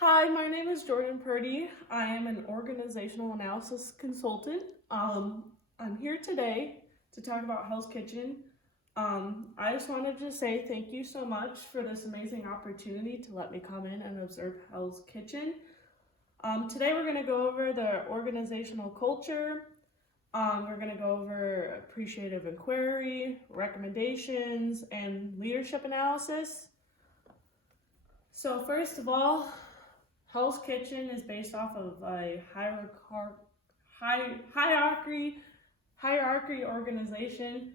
Hi, my name is Jordan Purdy. I am an organizational analysis consultant. I'm here today to talk about Hell's Kitchen. I just wanted to say thank you so much for this amazing opportunity to let me come in and observe Hell's Kitchen. Today we're going to go over the organizational culture. We're going to go over appreciative inquiry, recommendations, and leadership analysis. So first of all, Hell's Kitchen is based off of a hierarchy organization.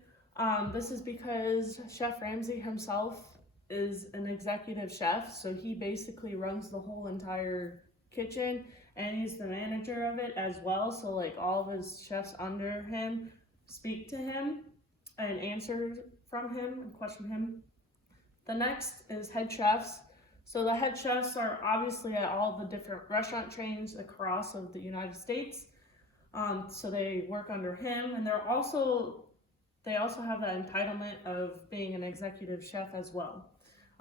This is because Chef Ramsay himself is an executive chef, so he basically runs the whole entire kitchen, and he's the manager of it as well. So like all of his chefs under him speak to him and answer from him and question him. The next is head chefs. So the head chefs are obviously at all the different restaurant chains across of the United States. So they work under him, and they also have that entitlement of being an executive chef as well.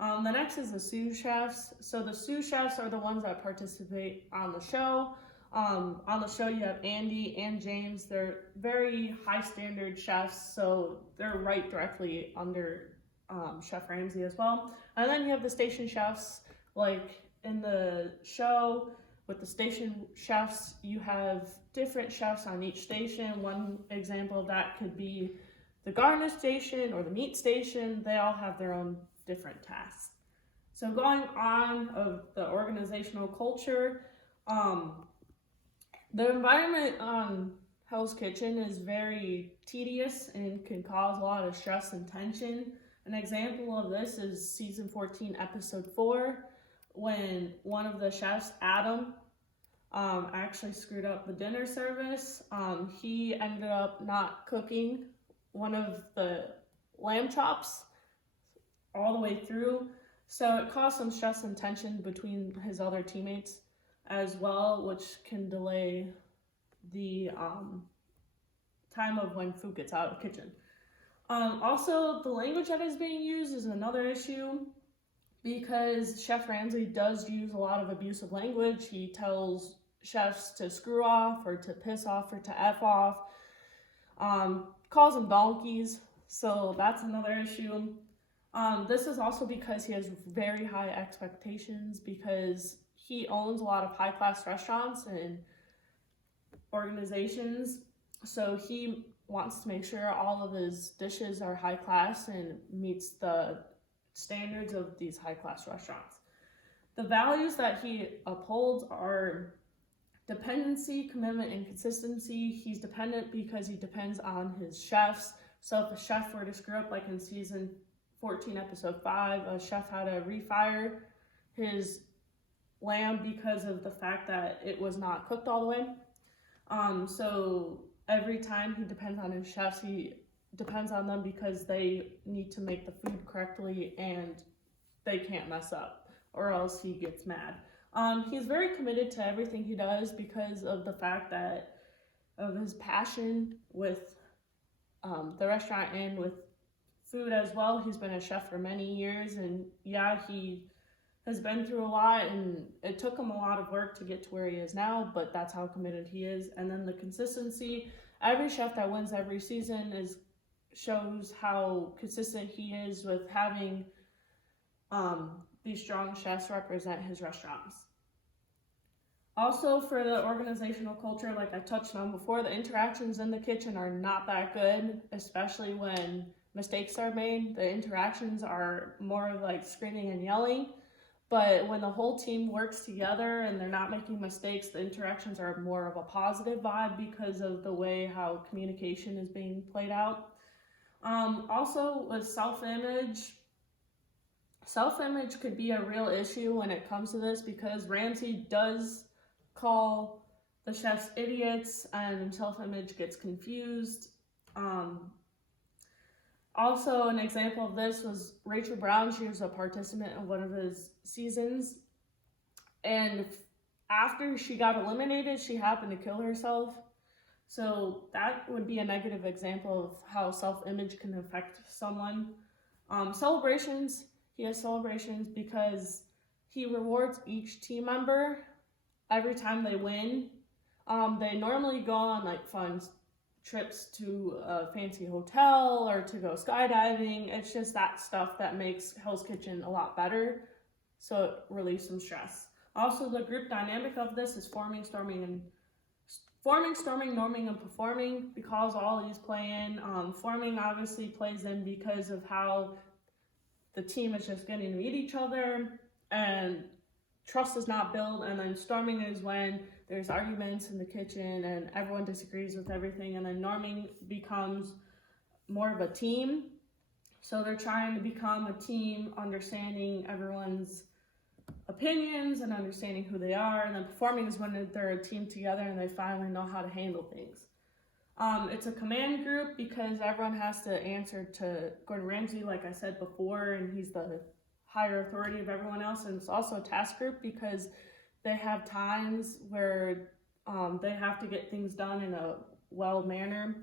The next is the sous chefs. So the sous chefs are the ones that participate on the show. On the show you have Andy and James. They're very high standard chefs, so they're right directly under Chef Ramsay as well. And then you have the station chefs. Like in the show with the station chefs, you have different chefs on each station. One example of that could be the garnish station or the meat station. They all have their own different tasks. So going on of the organizational culture, the environment on Hell's Kitchen is very tedious and can cause a lot of stress and tension. An example of this is season 14, episode 4, when one of the chefs, Adam, actually screwed up the dinner service. He ended up not cooking one of the lamb chops all the way through. So it caused some stress and tension between his other teammates as well, which can delay the time of when food gets out of the kitchen. Also, the language that is being used is another issue because Chef Ramsay does use a lot of abusive language. He tells chefs to screw off or to piss off or to F off, calls them donkeys, so that's another issue. This is also because he has very high expectations because he owns a lot of high-class restaurants and organizations, so he wants to make sure all of his dishes are high class and meets the standards of these high class restaurants. The values that he upholds are dependency, commitment, and consistency. He's dependent because he depends on his chefs. So if a chef were to screw up, like in season 14, episode 5, a chef had to refire his lamb because of the fact that it was not cooked all the way. So every time he depends on his chefs, he depends on them because they need to make the food correctly and they can't mess up or else he gets mad. He's very committed to everything he does because of the fact that of his passion with the restaurant and with food as well. He's been a chef for many years, and yeah, he has been through a lot, and it took him a lot of work to get to where he is now, but that's how committed he is. And then the consistency, every chef that wins every season shows how consistent he is with having these strong chefs represent his restaurants. Also, for the organizational culture, like I touched on before, the interactions in the kitchen are not that good, especially when mistakes are made. The interactions are more like screaming and yelling. But when the whole team works together and they're not making mistakes, the interactions are more of a positive vibe because of the way how communication is being played out. Also, with self-image could be a real issue when it comes to this because Ramsay does call the chefs idiots and self-image gets confused. Also, an example of this was Rachel Brown. She was a participant in one of his seasons, and after she got eliminated, she happened to kill herself. So that would be a negative example of how self-image can affect someone. Celebrations, he has celebrations because He rewards each team member every time they win. They normally go on like fun trips to a fancy hotel or to go skydiving. It's just that stuff that makes Hell's Kitchen a lot better, so it relieves some stress. Also, the group dynamic of this is forming, storming, norming, and performing, because all these play in. Forming obviously plays in because of how the team is just getting to meet each other and trust is not built. And then storming is when there's arguments in the kitchen and everyone disagrees with everything. And then norming becomes more of a team. So they're trying to become a team, understanding everyone's opinions and understanding who they are. And then performing is when they're a team together and they finally know how to handle things. It's a command group because everyone has to answer to Gordon Ramsay, like I said before, and he's the higher authority of everyone else. And it's also a task group because they have times where they have to get things done in a well manner,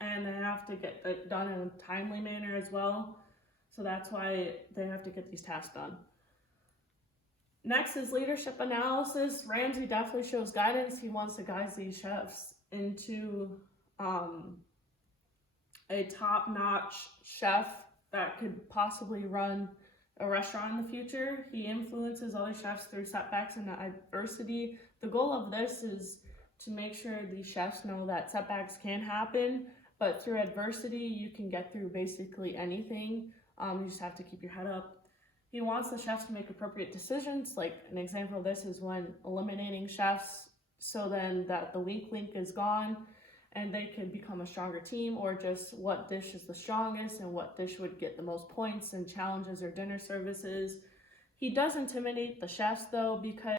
and they have to get it done in a timely manner as well. So that's why they have to get these tasks done. Next is leadership analysis. Ramsay definitely shows guidance. He wants to guide these chefs into a top-notch chef that could possibly run a restaurant in the future. He influences other chefs through setbacks and adversity. The goal of this is to make sure the chefs know that setbacks can happen, but through adversity, you can get through basically anything. You just have to keep your head up. He wants the chefs to make appropriate decisions. Like an example of this is when eliminating chefs, so then that the weak link is gone and they can become a stronger team, or just what dish is the strongest and what dish would get the most points in challenges or dinner services. He does intimidate the chefs though, because